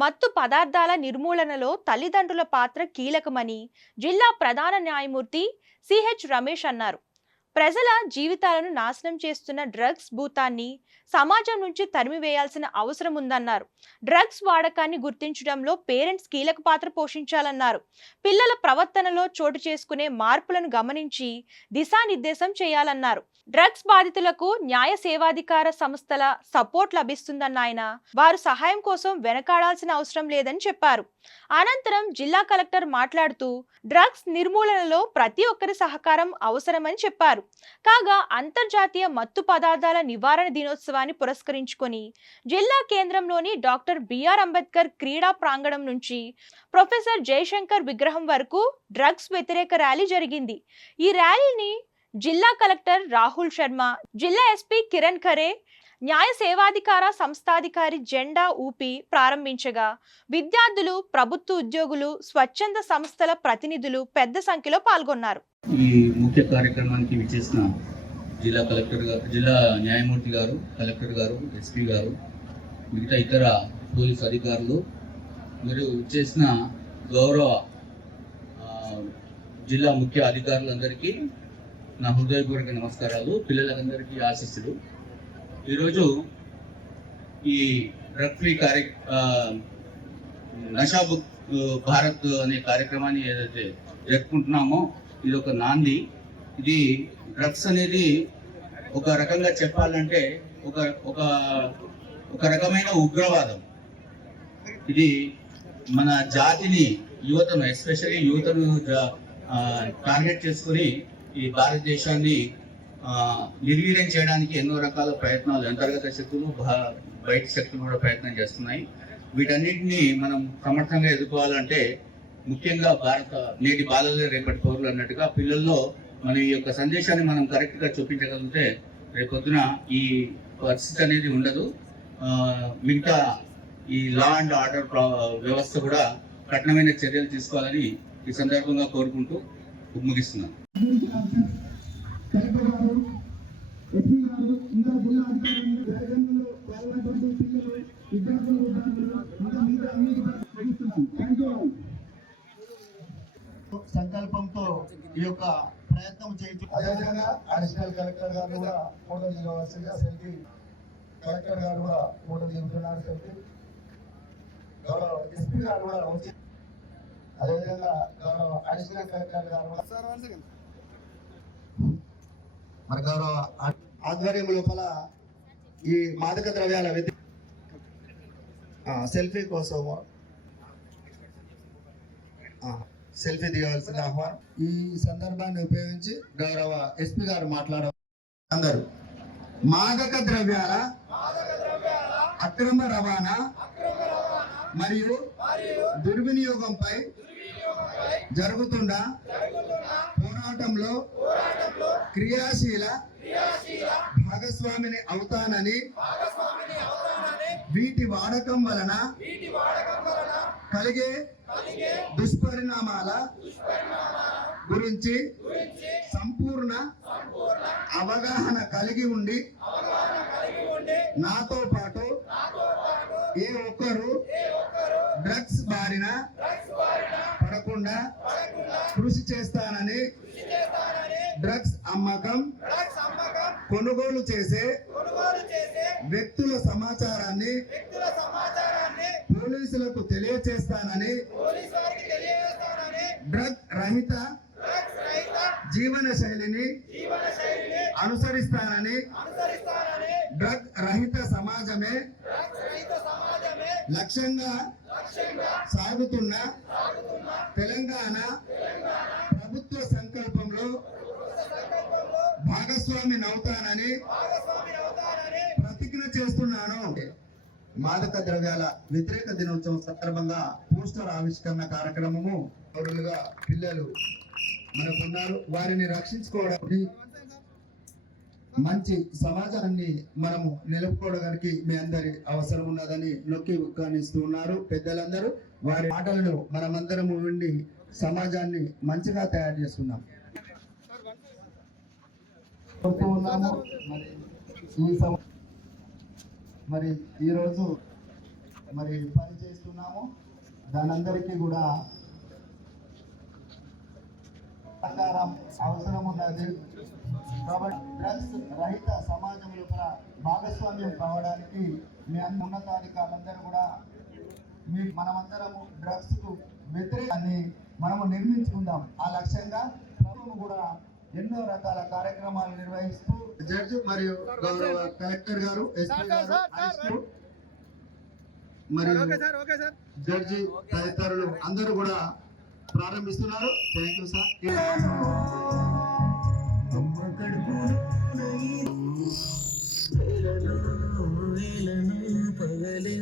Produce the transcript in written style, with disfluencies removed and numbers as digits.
మత్తు పదార్థాల నిర్మూలనలో తల్లిదండ్రుల పాత్ర కీలకమని జిల్లా ప్రధాన న్యాయమూర్తి సిహెచ్ రమేష్ అన్నారు. ప్రజల జీవితాలను నాశనం చేస్తున్న డ్రగ్స్ భూతాన్ని సమాజం నుంచి తరిమివేయాల్సిన అవసరం ఉందన్నారు. డ్రగ్స్ వాడకాన్ని గుర్తించడంలో పేరెంట్స్ కీలక పాత్ర పోషించాలన్నారు. పిల్లల ప్రవర్తనలో చోటు చేసుకునే మార్పులను గమనించి దిశానిర్దేశం చేయాలన్నారు. డ్రగ్స్ బాధితులకు న్యాయ సేవాధికార సంస్థల సపోర్ట్ లభిస్తుందన్న ఆయన వారు సహాయం కోసం వెనకాడాల్సిన అవసరం లేదని చెప్పారు. అనంతరం జిల్లా కలెక్టర్ మాట్లాడుతూ డ్రగ్స్ నిర్మూలనలో ప్రతి ఒక్కరి సహకారం అవసరమని చెప్పారు. కాగా అంతర్జాతీయ మత్తు పదార్థాల నివారణ దినోత్సవాన్ని పురస్కరించుకొని జిల్లా కేంద్రంలోని డాక్టర్ బిఆర్ అంబేద్కర్ క్రీడా ప్రాంగణం నుంచి ప్రొఫెసర్ జయశంకర్ విగ్రహం వరకు డ్రగ్స్ వ్యతిరేక ర్యాలీ జరిగింది. ఈ ర్యాలీని జిల్లా కలెక్టర్ రాహుల్ శర్మ, జిల్లా ఎస్పీ కిరణ్ ఖరే, న్యాయ సేవాధికార సంస్థాధికారి జెండా ఊపి ప్రారంభించగా విద్యార్థులు, ప్రభుత్వ ఉద్యోగులు, స్వచ్ఛంద సంస్థల ప్రతినిధులు పెద్ద సంఖ్యలో పాల్గొన్నారు. ఈ ముఖ్య కార్యక్రమానికి విచ్చేసిన జిల్లా కలెక్టర్ గారు, జిల్లా న్యాయమూర్తి గారు, కలెక్టర్ గారు, ఎస్పీ గారు, మిగతా ఇతర పోలీస్ అధికారులు, మరియు విచ్చేసిన గౌరవ జిల్లా ముఖ్య అధికారులందరికీ నా హృదయపూర్వక నమస్కారాలు. పిల్లలందరికీ ఆశీస్సులు. ఈరోజు ఈ డ్రగ్ ఫ్రీ నషాముక్త్ భారత్ అనే కార్యక్రమాన్ని ఏదైతే జరుపుకుంటున్నామో ఇది ఒక నాంది. ఇది డ్రగ్స్ అనేది ఒక రకంగా చెప్పాలంటే ఒక రకమైన ఉగ్రవాదం. ఇది మన జాతిని, యువతను, ఎస్పెషల్లీ యువతను టార్గెట్ చేసుకుని ఈ భారతదేశాన్ని నిర్వీర్యం చేయడానికి ఎన్నో రకాల ప్రయత్నాలు, అంతర్గత శక్తులు, బయట శక్తులు కూడా ప్రయత్నం చేస్తున్నాయి. వీటన్నిటిని మనం సమర్థంగా ఎదుర్కోవాలంటే ముఖ్యంగా నేటి బాలలే రేపటి పౌరులు అన్నట్టుగా పిల్లల్లో మన ఈ యొక్క సందేశాన్ని మనం కరెక్ట్గా చూపించగలిగితే రేపొద్దున ఈ పరిస్థితి అనేది ఉండదు. మిగతా ఈ లా అండ్ ఆర్డర్ వ్యవస్థ కూడా కఠినమైన చర్యలు తీసుకోవాలని ఈ సందర్భంగా కోరుకుంటూ ముగిస్తున్నాను. సంకల్పంతో ఈ యొక్క ప్రయత్నం చేయొచ్చు. అదేవిధంగా అడిషనల్ కలెక్టర్ గారు కూడా ఫోటో దిగవలసిందిగా, సెల్ఫీ కలెక్టర్ గారు కూడా ఫోటో దిగుతున్నారు. సెల్ఫీ గౌరవ ఎస్పీ గారు కూడా వచ్చి, అదేవిధంగా గౌరవ అడిషనల్ కలెక్టర్ గారు మరి గౌరవ ఆధ్వర్యం లోపల ఈ మాదక ద్రవ్యాల సెల్ఫీ కోసం సెల్ఫీ దిగవలసిన ఆహ్వానం. ఈ సందర్భాన్ని ఉపయోగించి గౌరవ ఎస్పీ గారు అందరూ మాదక ద్రవ్యాల అక్రమ రవాణా మరియు దుర్వినియోగంపై జరుగుతున్న పోరాటంలో క్రియాశీల భాగస్వామిని అవుతానని, వీటి వాడకం వలన కలిగే దుష్పరిణామాల గురించి సంపూర్ణ అవగాహన కలిగి ఉండి నాతో పాటు ఏ ఒక్కరు డ్రగ్స్ బారిన పడకుండా కృషి చేస్తానని, డ్రగ్స్ అమ్మకం, కొనుగోలు చేసే వ్యక్తుల సమాచారాన్ని పోలీసులకు తెలియచేస్తానని, డ్రగ్ రహిత జీవన శైలిని అనుసరిస్తానని, డ్రగ్ రహిత సమాజమే లక్ష్యంగా సాగుతున్న తెలంగాణ ప్రభుత్వ సంకల్పంలో భాగస్వామి నవుతానని ప్రతిజ్ఞ చేస్తున్నాను. మాదక ద్రవ్యాల వ్యతిరేక దినోత్సవం సందర్భంగా పోస్టర్ ఆవిష్కరణ కార్యక్రమము పౌరులుగా పిల్లలు మనకున్నారు. వారిని రక్షించుకోవడానికి, మంచి సమాజాన్ని మనము నిలుపుకోవడానికి మీ అందరి అవసరం ఉన్నదని నొక్కి ఉక్కానిస్తూ ఉన్నారు పెద్దలందరూ. వారి మాటలను మనమందరము విని సమాజాన్ని మంచిగా తయారు చేసుకున్నాం. మరి ఈరోజు మరి పని చేస్తున్నాము. దానందరికీ కూడా సహకారం అవసరం ఉన్నది. కాబట్టి డ్రగ్స్ రహిత సమాజంలో కూడా భాగస్వామ్యం కావడానికి మీ ఉన్నతాధికారులందరూ కూడా మనమందరము డ్రగ్స్ కు వ్యతిరేకాన్ని మనము నిర్మించుకుందాం. ఆ లక్ష్యంగా ప్రభుత్వం కూడా ఎన్నో రకాల కార్యక్రమాలు నిర్వహిస్తూ జడ్జి మరియు గౌరవ కలెక్టర్ గారు, ఎస్పీ గారు మరియు జడ్జి తదితరులు అందరూ కూడా ప్రారంభిస్తున్నారు. Thank you sir. పగలే